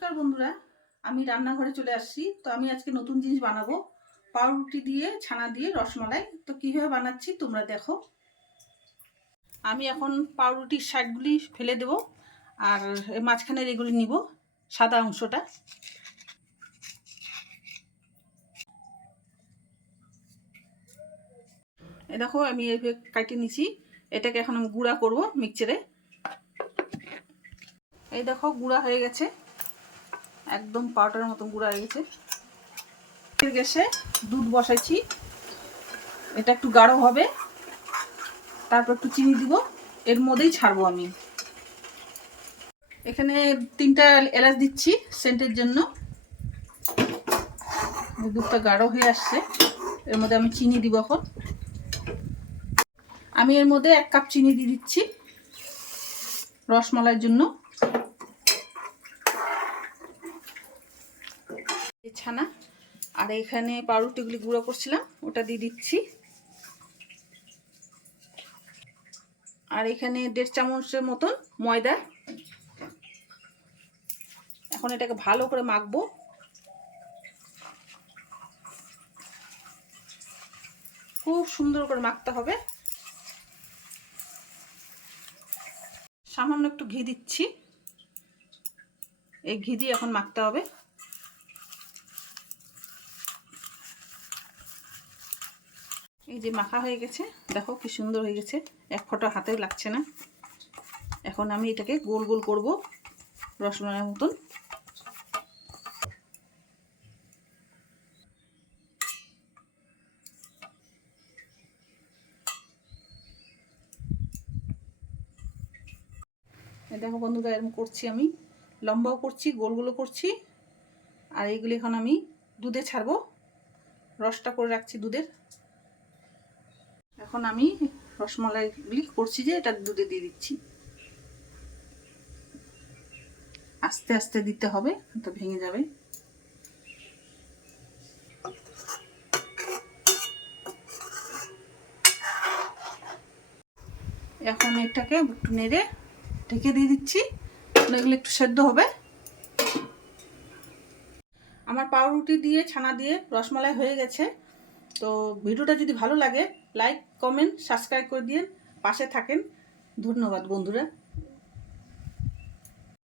নমস্কার বন্ধুরা, আমি রান্নাঘরে চলে আসছি। তো আমি আজকে নতুন জিনিস বানাবো, পাউরুটি দিয়ে ছানা দিয়ে রসমালাই। তো কীভাবে বানাচ্ছি তোমরা দেখো। আমি এখন পাউরুটির সাইডগুলি ফেলে দেব, আর মাঝখানের এগুলি নিব, সাদা অংশটা। এ দেখো আমি এইভাবে কাটে নিছি। এটাকে এখন আমি গুঁড়া করব মিক্সচারে। এই দেখো গুঁড়া হয়ে গেছে, একদম পাউডারের মতো গুঁড়া হয়ে গেছে। গ্যাসে দুধ বসাইছি, এটা একটু গাঢ় হবে, তারপর একটু চিনি দিব, এর মধ্যেই ছাড়বো আমি। এখানে 3টা এলাচ দিচ্ছি সেন্টের জন্য। দুধটা গাঢ় হয়ে আসছে, এর মধ্যে আমি চিনি দিব। এখন আমি এর মধ্যে 1 কাপ চিনি দিয়ে দিচ্ছি রসমালাইয়ের জন্য। ছানা আর এখানে পাউরুটিগুলি গুঁড়ো করছিলাম ওটা দিয়ে দিচ্ছি। আর এখানে 1.5 চামচের মতন ময়দা। এখন এটাকে ভালো করে মাখবো। খুব সুন্দর করে মাখতে হবে। সামান্য একটু ঘি দিচ্ছি, এই ঘি দিয়ে এখন মাখতে হবে। এই যে মাখা হয়ে গেছে, দেখো কি সুন্দর হয়ে গেছে, এক ফোঁটা হাতে লাগছে না। এখন আমি এটাকে গোল গোল করব রসমালাইয়ের মতন। দেখো বন্ধুরা, এরকম করছি আমি, লম্বাও করছি, গোল গোলও করছি। আর এইগুলি এখন আমি দুধে ছাড়বো, রসটা করে রাখছি দুধের। এখন আমি রসমালাইগুলি করছি যে এটা দুধে দিয়ে দিচ্ছি। আস্তে আস্তে দিতে হবে, তো ভেঙে যাবে। এখন এটাকে একটু নেড়ে ঢেকে দিয়ে দিচ্ছি, এগুলো একটু সেদ্ধ হবে। আমার পাউরুটি দিয়ে ছানা দিয়ে রসমালাই হয়ে গেছে। তো ভিডিওটা যদি ভালো লাগে লাইক, কমেন্ট, সাবস্ক্রাইব করে দিয়ে পাশে থাকেন। ধন্যবাদ বন্ধুরা।